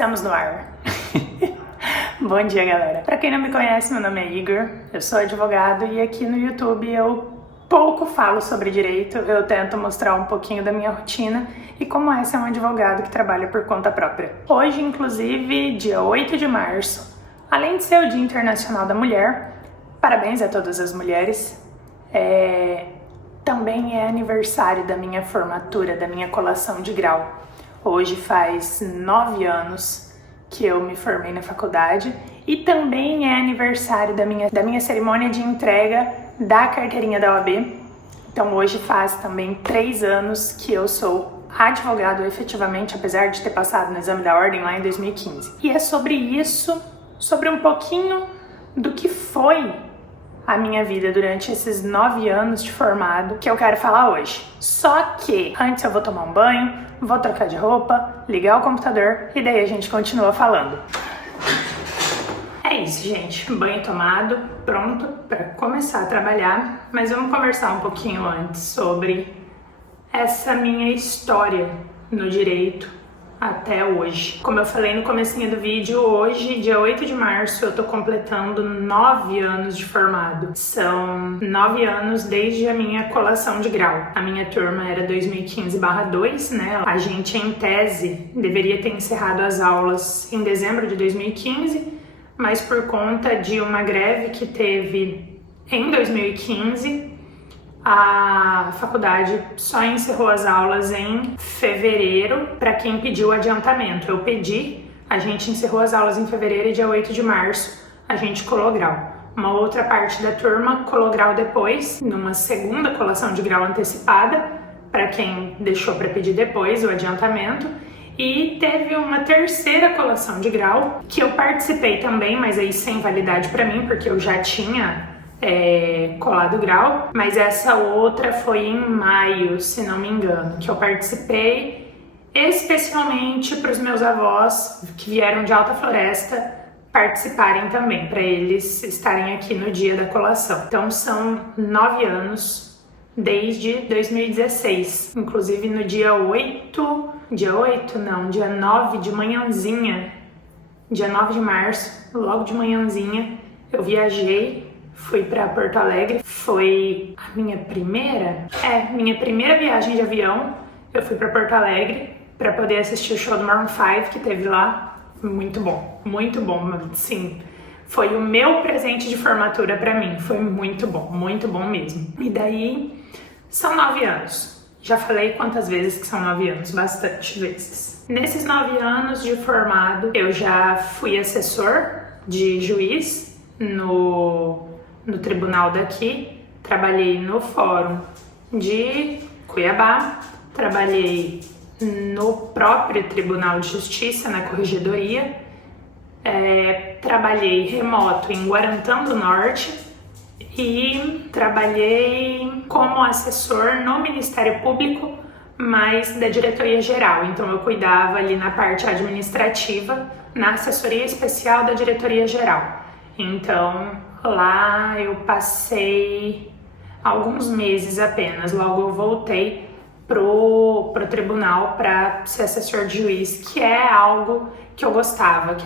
Estamos no ar. Bom dia, galera. Pra quem não me conhece, meu nome é Igor, eu sou advogado e aqui no YouTube eu pouco falo sobre direito, eu tento mostrar um pouquinho da minha rotina e como é ser um advogado que trabalha por conta própria. Hoje, inclusive, dia 8 de março, além de ser o Dia Internacional da Mulher, parabéns a todas as mulheres, também é aniversário da minha formatura, da minha colação de grau. Hoje faz 9 anos que eu me formei na faculdade e também é aniversário da minha cerimônia de entrega da carteirinha da OAB. Então hoje faz também 3 anos que eu sou advogado efetivamente, apesar de ter passado no exame da ordem lá em 2015. E é sobre isso, sobre um pouquinho do que foi a minha vida durante esses 9 anos de formado que eu quero falar hoje. Só que antes eu vou tomar um banho, vou trocar de roupa, ligar o computador e daí a gente continua falando. É isso, gente. Banho tomado, pronto para começar a trabalhar, mas vamos conversar um pouquinho antes sobre essa minha história no direito até hoje. Como eu falei no comecinho do vídeo, hoje, dia 8 de março, eu tô completando 9 anos de formado. São 9 anos desde a minha colação de grau. A minha turma era 2015/2, né? A gente, em tese, deveria ter encerrado as aulas em dezembro de 2015, mas por conta de uma greve que teve em 2015, a faculdade só encerrou as aulas em fevereiro para quem pediu adiantamento. Eu pedi, a gente encerrou as aulas em fevereiro e dia 8 de março a gente colou grau. Uma outra parte da turma colou grau depois, numa segunda colação de grau antecipada, para quem deixou para pedir depois o adiantamento. E teve uma terceira colação de grau, que eu participei também, mas aí sem validade para mim, porque eu já tinha colado grau, mas essa outra foi em maio, se não me engano, que eu participei especialmente para os meus avós que vieram de Alta Floresta participarem também, para eles estarem aqui no dia da colação. Então são 9 anos desde 2016, inclusive no dia 9 de manhãzinha, dia 9 de março, logo de manhãzinha, eu viajei. Fui para Porto Alegre, foi a minha primeira viagem de avião. Eu fui para Porto Alegre para poder assistir o show do Maroon 5 que teve lá. Muito bom, sim. Foi o meu presente de formatura para mim, foi muito bom mesmo. E daí, são 9 anos. Já falei quantas vezes que são 9 anos, bastante vezes. Nesses 9 anos de formado, eu já fui assessor de juiz no tribunal daqui, trabalhei no fórum de Cuiabá, trabalhei no próprio Tribunal de Justiça, na corregedoria, trabalhei remoto em Guarantã do Norte e trabalhei como assessor no Ministério Público, mas da diretoria geral. Então eu cuidava ali na parte administrativa, na assessoria especial da diretoria geral. Então lá eu passei alguns meses apenas, logo eu voltei pro tribunal para ser assessor de juiz, que é algo que eu gostava,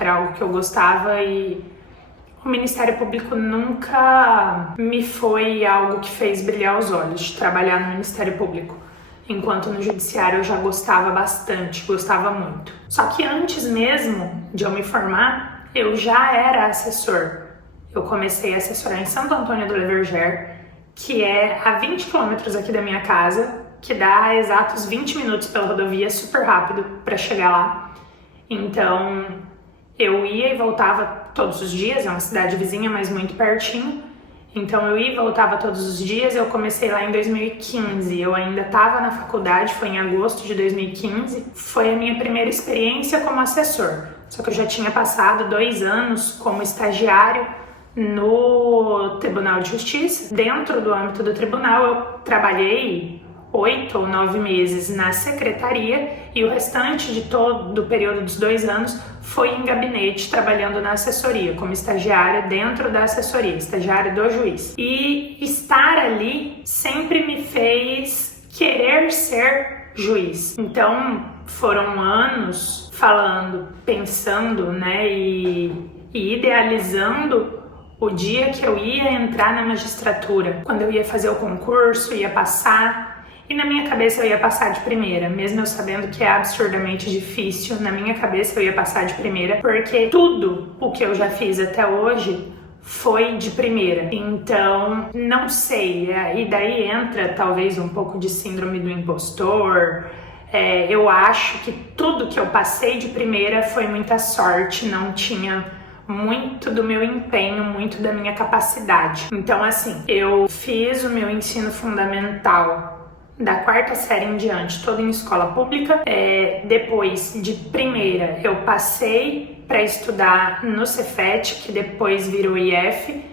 e o Ministério Público nunca me foi algo que fez brilhar os olhos de trabalhar no Ministério Público, enquanto no Judiciário eu já gostava bastante, gostava muito. Só que antes mesmo de eu me formar, eu já era assessor. Eu comecei a assessorar em Santo Antônio do Leverger, que é a 20 quilômetros aqui da minha casa, que dá exatos 20 minutos pela rodovia, super rápido para chegar lá. Então, eu ia e voltava todos os dias, é uma cidade vizinha, mas muito pertinho. Então, eu ia e voltava todos os dias. Eu comecei lá em 2015, eu ainda estava na faculdade, foi em agosto de 2015. Foi a minha primeira experiência como assessor. Só que eu já tinha passado 2 anos como estagiário no Tribunal de Justiça. Dentro do âmbito do tribunal, eu trabalhei 8 ou 9 meses na secretaria e o restante de todo o período dos 2 anos foi em gabinete, trabalhando na assessoria, como estagiária dentro da assessoria, estagiária do juiz. E estar ali sempre me fez querer ser juiz. Então foram anos falando, pensando, né, e idealizando o dia que eu ia entrar na magistratura, quando eu ia fazer o concurso, ia passar, e na minha cabeça eu ia passar de primeira, mesmo eu sabendo que é absurdamente difícil, na minha cabeça eu ia passar de primeira, porque tudo o que eu já fiz até hoje foi de primeira. Então, não sei, e daí entra talvez um pouco de síndrome do impostor. Eu acho que tudo que eu passei de primeira foi muita sorte, não tinha muito do meu empenho, muito da minha capacidade. Então, assim, eu fiz o meu ensino fundamental da 4ª série em diante, todo em escola pública. Depois de primeira, eu passei para estudar no Cefet, que depois virou IF,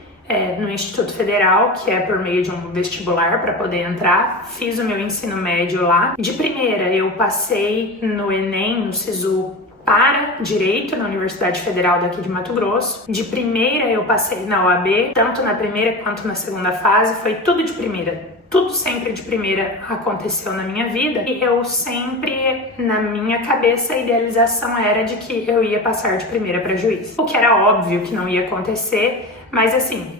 no Instituto Federal, que é por meio de um vestibular para poder entrar. Fiz o meu ensino médio lá. De primeira, eu passei no Enem, no SISU, para Direito na Universidade Federal daqui de Mato Grosso. De primeira eu passei na OAB, tanto na primeira quanto na segunda fase, foi tudo de primeira. Tudo sempre de primeira aconteceu na minha vida e eu sempre, na minha cabeça, a idealização era de que eu ia passar de primeira para juiz. O que era óbvio que não ia acontecer, mas assim,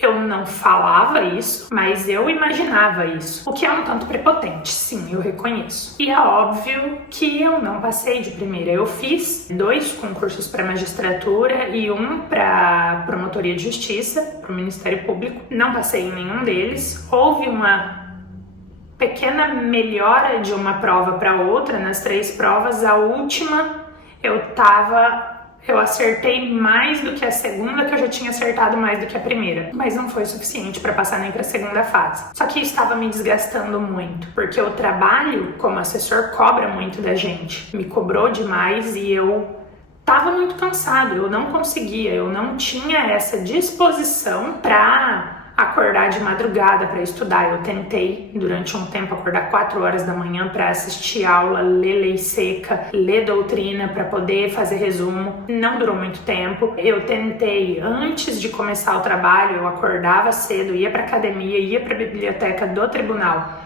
eu não falava isso, mas eu imaginava isso. O que é um tanto prepotente, sim, eu reconheço. E é óbvio que eu não passei de primeira. Eu fiz 2 concursos para magistratura e um para promotoria de justiça, para o Ministério Público. Não passei em nenhum deles. Houve uma pequena melhora de uma prova para outra. Nas 3 provas, a última eu acertei mais do que a segunda, que eu já tinha acertado mais do que a primeira. Mas não foi o suficiente para passar nem para a segunda fase. Só que isso estava me desgastando muito, porque o trabalho como assessor cobra muito da gente. Me cobrou demais e eu estava muito cansado, eu não conseguia, eu não tinha essa disposição para acordar de madrugada para estudar. Eu tentei durante um tempo acordar 4 horas da manhã para assistir aula, ler lei seca, ler doutrina para poder fazer resumo. Não durou muito tempo. Eu tentei, antes de começar o trabalho, eu acordava cedo, ia para academia, ia para a biblioteca do tribunal.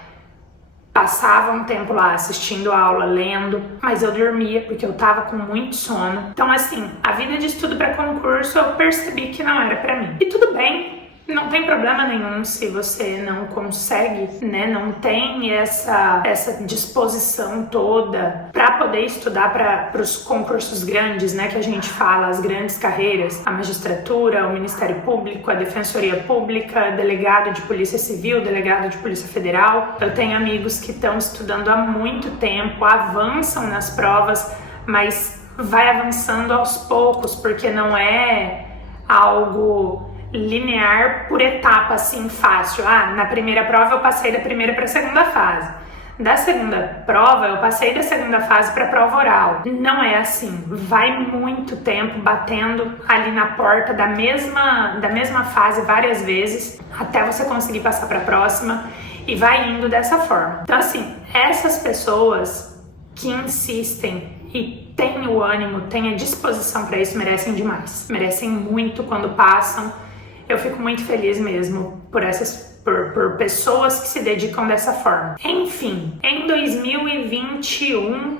Passava um tempo lá assistindo a aula, lendo, mas eu dormia porque eu tava com muito sono. Então assim, a vida de estudo para concurso eu percebi que não era para mim. E tudo bem. Não tem problema nenhum se você não consegue, né? Não tem essa disposição toda para poder estudar para os concursos grandes, né? Que a gente fala, as grandes carreiras, a magistratura, o Ministério Público, a Defensoria Pública, delegado de Polícia Civil, delegado de Polícia Federal. Eu tenho amigos que estão estudando há muito tempo, avançam nas provas, mas vai avançando aos poucos, porque não é algo linear por etapa, assim, fácil. Na primeira prova eu passei da primeira para a segunda fase. Da segunda prova eu passei da segunda fase para a prova oral. Não é assim. Vai muito tempo batendo ali na porta da mesma fase várias vezes até você conseguir passar para a próxima e vai indo dessa forma. Então, assim, essas pessoas que insistem e têm o ânimo, têm a disposição para isso, merecem demais. Merecem muito quando passam. Eu fico muito feliz mesmo por pessoas que se dedicam dessa forma. Enfim, em 2021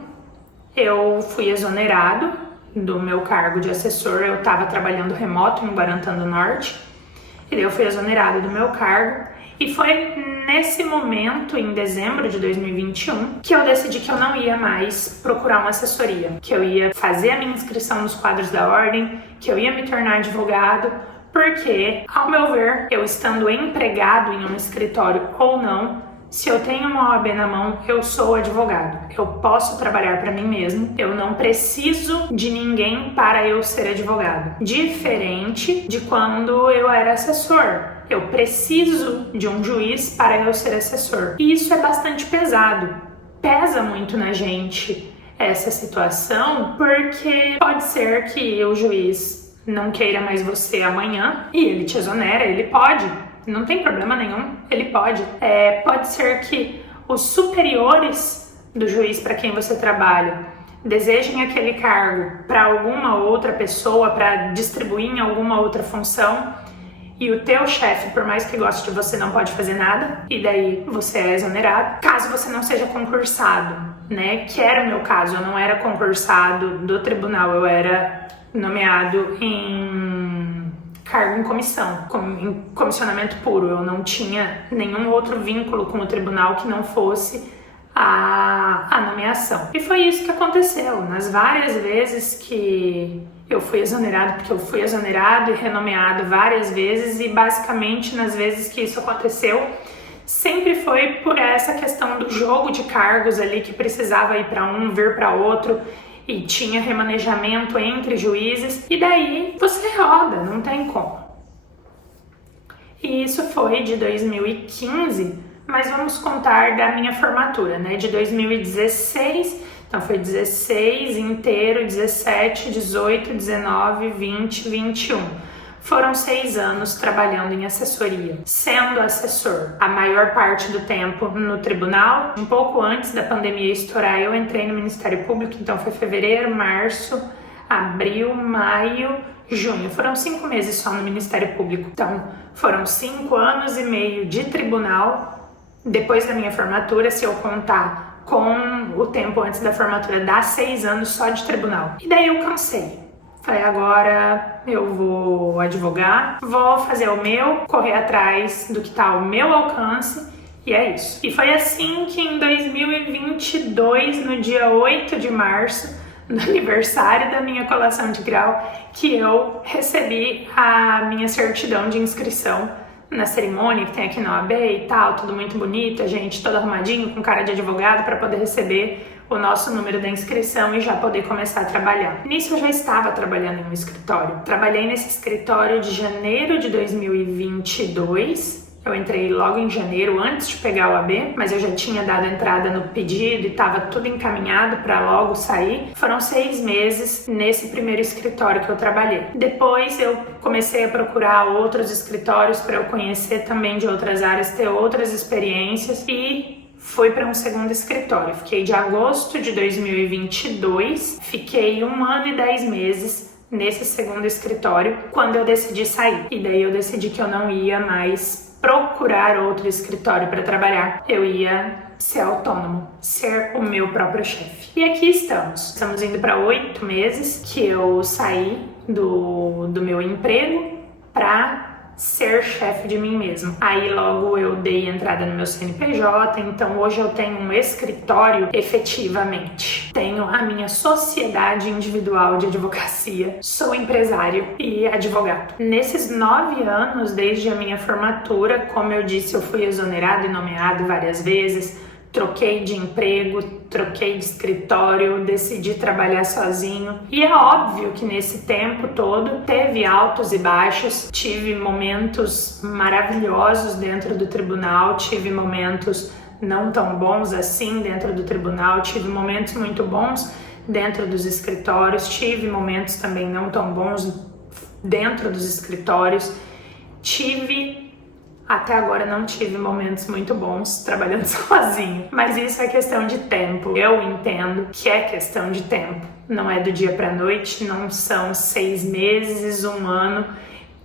eu fui exonerado do meu cargo de assessor. Eu estava trabalhando remoto em Guarantã do Norte e daí eu fui exonerado do meu cargo. E foi nesse momento, em dezembro de 2021, que eu decidi que eu não ia mais procurar uma assessoria, que eu ia fazer a minha inscrição nos quadros da ordem, que eu ia me tornar advogado, porque, ao meu ver, eu estando empregado em um escritório ou não, se eu tenho uma OAB na mão, eu sou advogado. Eu posso trabalhar para mim mesmo. Eu não preciso de ninguém para eu ser advogado. Diferente de quando eu era assessor. Eu preciso de um juiz para eu ser assessor. E isso é bastante pesado. Pesa muito na gente essa situação, porque pode ser que o juiz não queira mais você amanhã e ele te exonera, ele pode, não tem problema nenhum, ele pode. Pode ser que os superiores do juiz para quem você trabalha desejem aquele cargo para alguma outra pessoa, para distribuir em alguma outra função, e o teu chefe, por mais que goste de você, não pode fazer nada, e daí você é exonerado. Caso você não seja concursado, né, que era o meu caso, eu não era concursado do tribunal, eu era nomeado em cargo em comissão, em comissionamento puro, eu não tinha nenhum outro vínculo com o tribunal que não fosse a nomeação. E foi isso que aconteceu, nas várias vezes que eu fui exonerado, porque eu fui exonerado e renomeado várias vezes, e basicamente nas vezes que isso aconteceu, sempre foi por essa questão do jogo de cargos ali, que precisava ir para um, vir para outro, e tinha remanejamento entre juízes, e daí você roda, não tem como. E isso foi de 2015, mas vamos contar da minha formatura, né, de 2016, então foi 16 inteiro, 17, 18, 19, 20, 21. Foram 6 anos trabalhando em assessoria, sendo assessor a maior parte do tempo no tribunal. Um pouco antes da pandemia estourar, eu entrei no Ministério Público, então foi fevereiro, março, abril, maio, junho. Foram 5 meses só no Ministério Público. Então foram 5 anos e meio de tribunal. Depois da minha formatura, se eu contar com o tempo antes da formatura, dá 6 anos só de tribunal. E daí eu cansei. Falei, agora eu vou advogar, vou fazer o meu, correr atrás do que está ao meu alcance, e é isso. E foi assim que em 2022, no dia 8 de março, no aniversário da minha colação de grau, que eu recebi a minha certidão de inscrição na cerimônia que tem aqui na OAB e tal, tudo muito bonito, a gente todo arrumadinho, com cara de advogado, para poder receber o nosso número da inscrição e já poder começar a trabalhar. Nisso eu já estava trabalhando em um escritório. Trabalhei nesse escritório de janeiro de 2022. Eu entrei logo em janeiro, antes de pegar o AB, mas eu já tinha dado entrada no pedido e estava tudo encaminhado para logo sair. Foram 6 meses nesse primeiro escritório que eu trabalhei. Depois eu comecei a procurar outros escritórios para eu conhecer também de outras áreas, ter outras experiências, e fui para um segundo escritório. Fiquei de agosto de 2022, fiquei 1 ano e 10 meses nesse segundo escritório quando eu decidi sair. E daí eu decidi que eu não ia mais procurar outro escritório para trabalhar. Eu ia ser autônomo, ser o meu próprio chefe. E aqui estamos. Estamos indo para 8 meses que eu saí do meu emprego para ser chefe de mim mesmo. Aí logo eu dei entrada no meu CNPJ, então hoje eu tenho um escritório efetivamente. Tenho a minha sociedade individual de advocacia, sou empresário e advogado. Nesses 9 anos, desde a minha formatura, como eu disse, eu fui exonerado e nomeado várias vezes, troquei de emprego, troquei de escritório, decidi trabalhar sozinho. E é óbvio que nesse tempo todo teve altos e baixos, tive momentos maravilhosos dentro do tribunal, tive momentos não tão bons assim dentro do tribunal, tive momentos muito bons dentro dos escritórios, tive momentos também não tão bons dentro dos escritórios, até agora não tive momentos muito bons trabalhando sozinho, mas isso é questão de tempo. Eu entendo que é questão de tempo, não é do dia para noite, não são 6 meses, 1 ano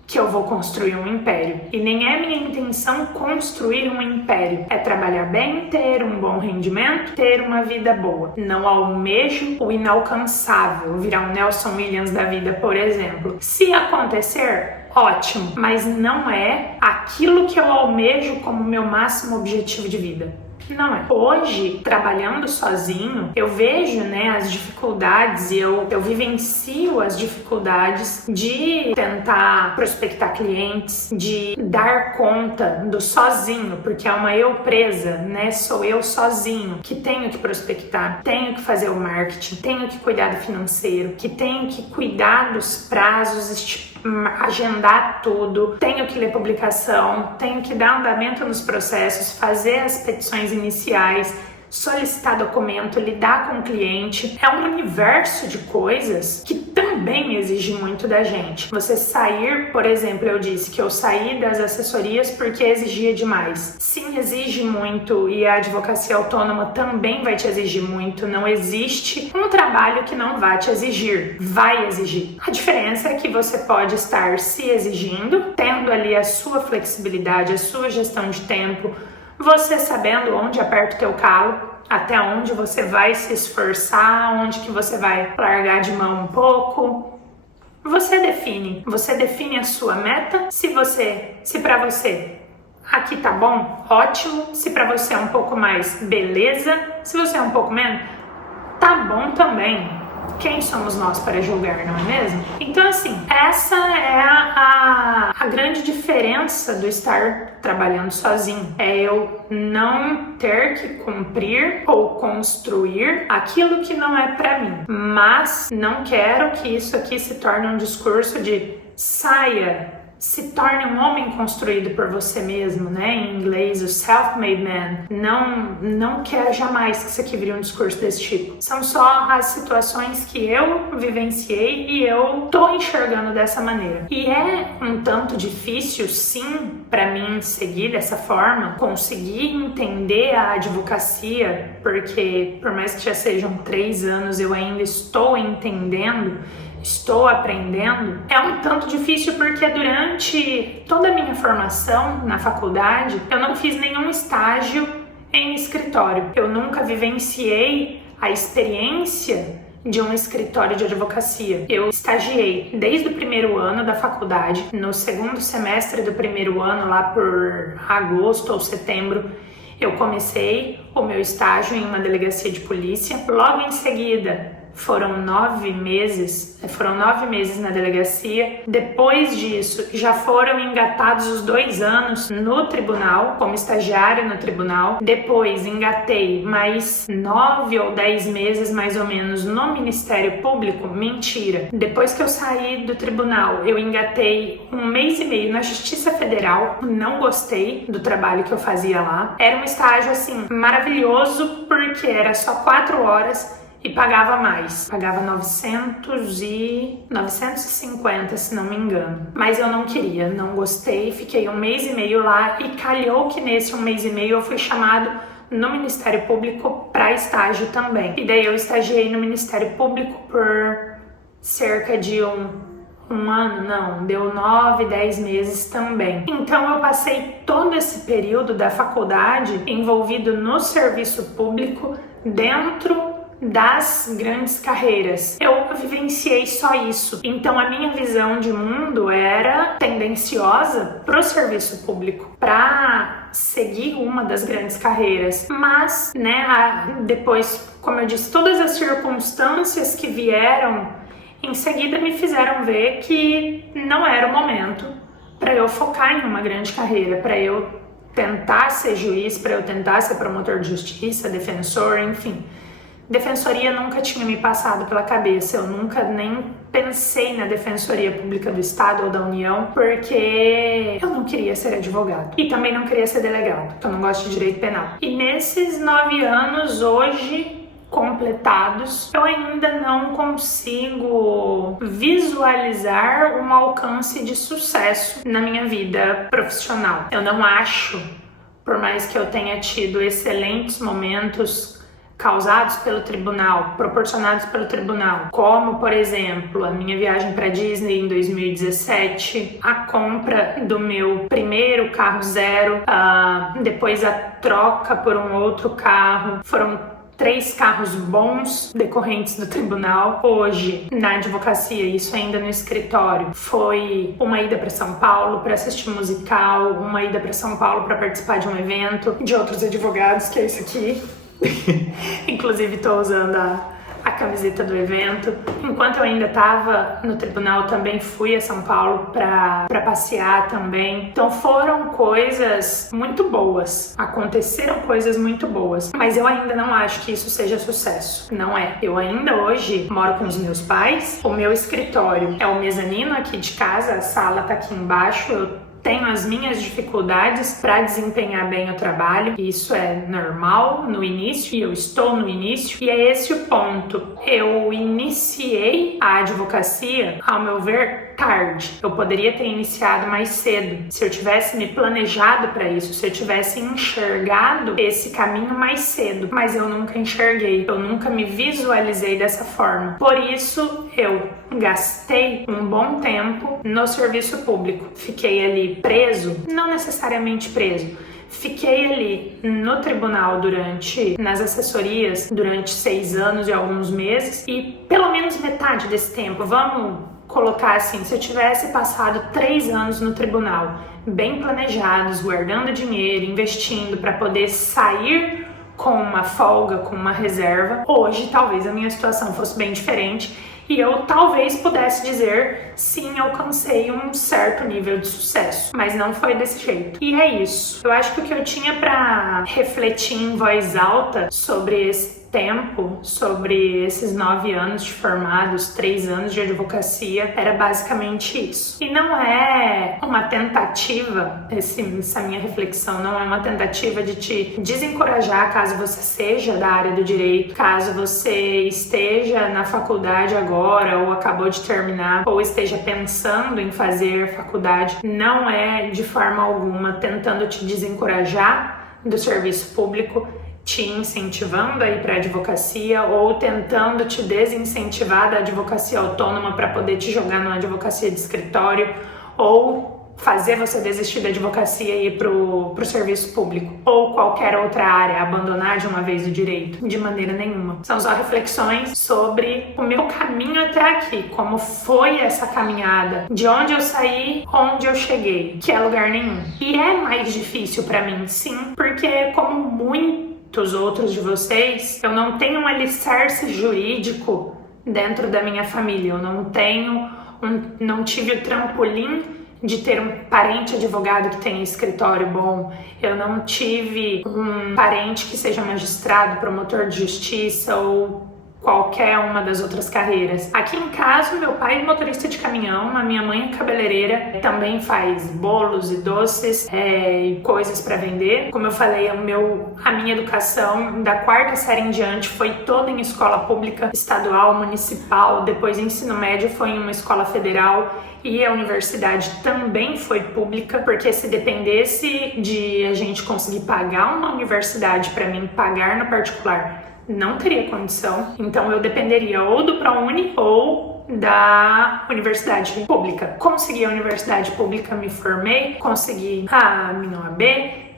que eu vou construir um império. E nem é minha intenção construir um império. É trabalhar bem, ter um bom rendimento, ter uma vida boa. Não almejo o inalcançável, virar um Nelson Williams da vida, por exemplo. Se acontecer, ótimo, mas não é aquilo que eu almejo como meu máximo objetivo de vida. Não é. Hoje, trabalhando sozinho, eu vejo, as dificuldades e eu vivencio as dificuldades de tentar prospectar clientes, de dar conta do sozinho, porque é uma eu presa, Sou eu sozinho que tenho que prospectar, tenho que fazer o marketing, tenho que cuidar do financeiro, que tenho que cuidar dos prazos, agendar tudo, tenho que ler publicação, tenho que dar andamento nos processos, fazer as petições iniciais, solicitar documento, lidar com o cliente. É um universo de coisas que também exige muito da gente. Você sair, por exemplo, eu disse que eu saí das assessorias porque exigia demais. Sim, exige muito, e a advocacia autônoma também vai te exigir muito. Não existe um trabalho que não vai te exigir. Vai exigir. A diferença é que você pode estar se exigindo, tendo ali a sua flexibilidade, a sua gestão de tempo, você sabendo onde aperta o teu calo, até onde você vai se esforçar, onde que você vai largar de mão um pouco. Você define a sua meta. Se para você aqui tá bom, ótimo. Se para você é um pouco mais, beleza. Se você é um pouco menos, tá bom também. Quem somos nós para julgar, não é mesmo? Então, assim, essa é a grande diferença do estar trabalhando sozinho. É eu não ter que cumprir ou construir aquilo que não é para mim. Mas não quero que isso aqui se torne um discurso de saia, se torne um homem construído por você mesmo, né? Em inglês, o self-made man. Não quero jamais que isso aqui vire um discurso desse tipo. São só as situações que eu vivenciei e eu tô enxergando dessa maneira. E é um tanto difícil, sim, para mim seguir dessa forma, conseguir entender a advocacia, porque por mais que já sejam 3 anos, eu ainda estou entendendo, estou aprendendo. É um tanto difícil porque durante toda a minha formação na faculdade, eu não fiz nenhum estágio em escritório. Eu nunca vivenciei a experiência de um escritório de advocacia. Eu estagiei desde o primeiro ano da faculdade. No segundo semestre do primeiro ano, lá por agosto ou setembro, eu comecei o meu estágio em uma delegacia de polícia. Logo em seguida, foram 9 meses na delegacia. Depois disso, já foram engatados os 2 anos no tribunal, como estagiária no tribunal. Depois, engatei mais 9 ou 10 meses, mais ou menos, no Ministério Público. Mentira. Depois que eu saí do tribunal, eu engatei 1 mês e meio na Justiça Federal. Não gostei do trabalho que eu fazia lá. Era um estágio, assim, maravilhoso, porque era só 4 horas e pagava mais. Pagava 950, se não me engano. Mas eu não queria, não gostei. Fiquei 1 mês e meio lá e calhou que nesse 1 mês e meio eu fui chamado no Ministério Público para estágio também. E daí eu estagiei no Ministério Público por cerca de um ano, não, deu 9, 10 meses também. Então eu passei todo esse período da faculdade envolvido no serviço público dentro das grandes carreiras. Eu vivenciei só isso. Então a minha visão de mundo era tendenciosa pro serviço público, para seguir uma das grandes carreiras. Mas, né, depois, como eu disse, todas as circunstâncias que vieram em seguida me fizeram ver que não era o momento para eu focar em uma grande carreira, para eu tentar ser juiz, para eu tentar ser promotor de justiça, defensor, enfim. Defensoria nunca tinha me passado pela cabeça, eu nunca nem pensei na Defensoria Pública do Estado ou da União, porque eu não queria ser advogado e também não queria ser delegado, porque eu não gosto de direito penal. E nesses 9 anos, hoje, completados, eu ainda não consigo visualizar um alcance de sucesso na minha vida profissional. Eu não acho, por mais que eu tenha tido excelentes momentos causados pelo tribunal, proporcionados pelo tribunal, como, por exemplo, a minha viagem para Disney em 2017, a compra do meu primeiro carro zero, depois a troca por um outro carro. Foram 3 carros bons decorrentes do tribunal. Hoje, na advocacia, isso ainda no escritório, foi uma ida para São Paulo para assistir musical, uma ida para São Paulo para participar de um evento de outros advogados, que é isso aqui. Inclusive estou usando a camiseta do evento. Enquanto eu ainda estava no tribunal, também fui a São Paulo para passear também. Então foram coisas muito boas, aconteceram coisas muito boas, mas eu ainda não acho que isso seja sucesso. Não é. Eu ainda hoje moro com os meus pais, o meu escritório é o mezanino aqui de casa, a sala tá aqui embaixo, eu tenho as minhas dificuldades para desempenhar bem o trabalho, isso é normal no início, e eu estou no início, e é esse o ponto. Eu iniciei a advocacia, ao meu ver, tarde. Eu poderia ter iniciado mais cedo, se eu tivesse me planejado para isso, se eu tivesse enxergado esse caminho mais cedo, mas eu nunca enxerguei, eu nunca me visualizei dessa forma. Por isso, eu gastei um bom tempo no serviço público. Fiquei ali preso, não necessariamente preso, fiquei ali no tribunal nas assessorias, durante 6 anos e alguns meses, e pelo menos metade desse tempo, vamos colocar assim, se eu tivesse passado 3 anos no tribunal, bem planejados, guardando dinheiro, investindo para poder sair com uma folga, com uma reserva, hoje talvez a minha situação fosse bem diferente e eu talvez pudesse dizer, sim, alcancei um certo nível de sucesso, mas não foi desse jeito. E é isso. Eu acho que o que eu tinha para refletir em voz alta sobre esse tempo, sobre esses 9 anos de formados, 3 anos de advocacia, era basicamente isso. E não é uma tentativa, essa minha reflexão não é uma tentativa de te desencorajar caso você seja da área do direito, caso você esteja na faculdade agora ou acabou de terminar ou esteja pensando em fazer faculdade. Não é de forma alguma tentando te desencorajar do serviço público, te incentivando a ir para a advocacia ou tentando te desincentivar da advocacia autônoma para poder te jogar numa advocacia de escritório ou fazer você desistir da advocacia e ir pro serviço público ou qualquer outra área, abandonar de uma vez o direito, de maneira nenhuma. São só reflexões sobre o meu caminho até aqui, como foi essa caminhada, de onde eu saí, onde eu cheguei, que é lugar nenhum. E é mais difícil para mim, sim, porque como muitos outros de vocês, eu não tenho um alicerce jurídico dentro da minha família, eu não tive o trampolim de ter um parente advogado que tenha escritório bom, eu não tive um parente que seja magistrado, promotor de justiça ou qualquer uma das outras carreiras. Aqui em casa, meu pai é motorista de caminhão, a minha mãe é cabeleireira, também faz bolos e doces e coisas para vender. Como eu falei, a minha educação da 4ª série em diante foi toda em escola pública, estadual, municipal, depois ensino médio foi em uma escola federal e a universidade também foi pública, porque se dependesse de a gente conseguir pagar uma universidade para mim pagar no particular, não teria condição, então eu dependeria ou do ProUni ou da universidade pública. Consegui a universidade pública, me formei, consegui a minha OAB,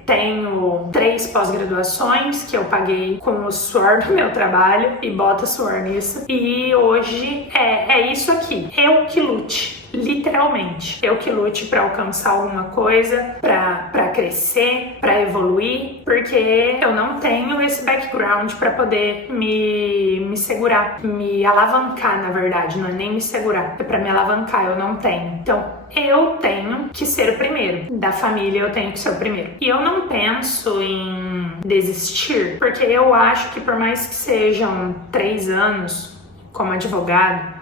tenho 3 pós-graduações que eu paguei com o suor do meu trabalho e bota suor nisso, e hoje é isso aqui, eu que lute. Literalmente, eu que lute para alcançar alguma coisa, para crescer, para evoluir, porque eu não tenho esse background para poder me segurar, me alavancar, na verdade, não é nem me segurar, é para me alavancar, eu não tenho. Então, eu tenho que ser o primeiro, da família eu tenho que ser o primeiro. E eu não penso em desistir, porque eu acho que por mais que sejam 3 anos como advogado,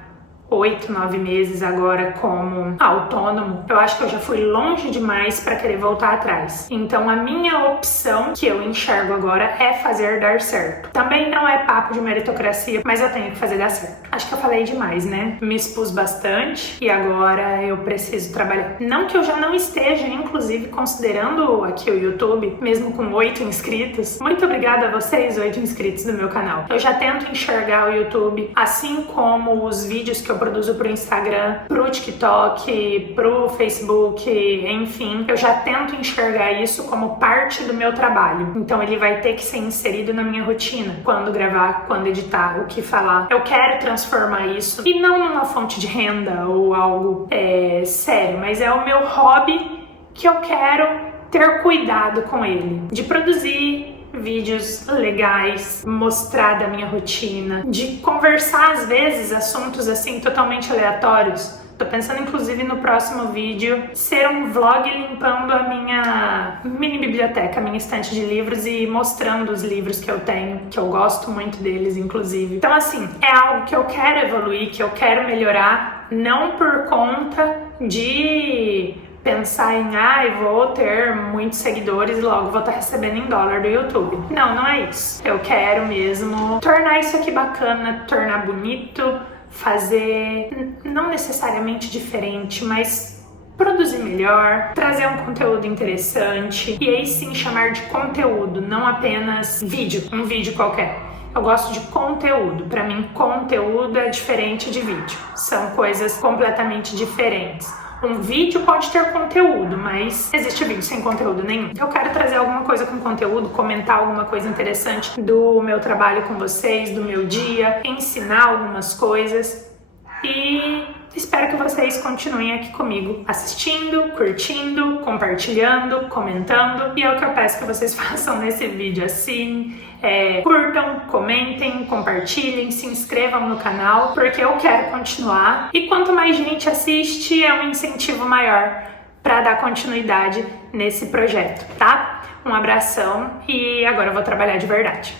8, 9 meses agora como autônomo, eu acho que eu já fui longe demais para querer voltar atrás. Então a minha opção que eu enxergo agora é fazer dar certo. Também não é papo de meritocracia, mas eu tenho que fazer dar certo. Acho que eu falei demais, né? Me expus bastante e agora eu preciso trabalhar. Não que eu já não esteja, inclusive, considerando aqui o YouTube, mesmo com 8 inscritos. Muito obrigada a vocês, 8 inscritos do meu canal. Eu já tento enxergar o YouTube, assim como os vídeos que eu produzo pro Instagram, pro TikTok, pro Facebook, enfim, eu já tento enxergar isso como parte do meu trabalho. Então ele vai ter que ser inserido na minha rotina, quando gravar, quando editar, o que falar. Eu quero transformar isso, e não numa fonte de renda ou algo sério, mas é o meu hobby que eu quero ter cuidado com ele, de produzir vídeos legais, mostrar da minha rotina, de conversar às vezes assuntos assim totalmente aleatórios. Tô pensando inclusive no próximo vídeo ser um vlog limpando a minha mini biblioteca, a minha estante de livros e mostrando os livros que eu tenho, que eu gosto muito deles inclusive. Então assim, é algo que eu quero evoluir, que eu quero melhorar, não por conta de pensar em, vou ter muitos seguidores e logo vou estar recebendo em dólar do YouTube. Não, não é isso. Eu quero mesmo tornar isso aqui bacana, tornar bonito, fazer não necessariamente diferente, mas produzir melhor, trazer um conteúdo interessante e aí sim chamar de conteúdo, não apenas vídeo, um vídeo qualquer. Eu gosto de conteúdo. Para mim, conteúdo é diferente de vídeo. São coisas completamente diferentes. Um vídeo pode ter conteúdo, mas existe vídeo sem conteúdo nenhum. Eu quero trazer alguma coisa com conteúdo, comentar alguma coisa interessante do meu trabalho com vocês, do meu dia, ensinar algumas coisas e espero que vocês continuem aqui comigo, assistindo, curtindo, compartilhando, comentando. E é o que eu peço que vocês façam nesse vídeo assim. Curtam, comentem, compartilhem, se inscrevam no canal, porque eu quero continuar. E quanto mais gente assiste, é um incentivo maior para dar continuidade nesse projeto, tá? Um abração e agora eu vou trabalhar de verdade.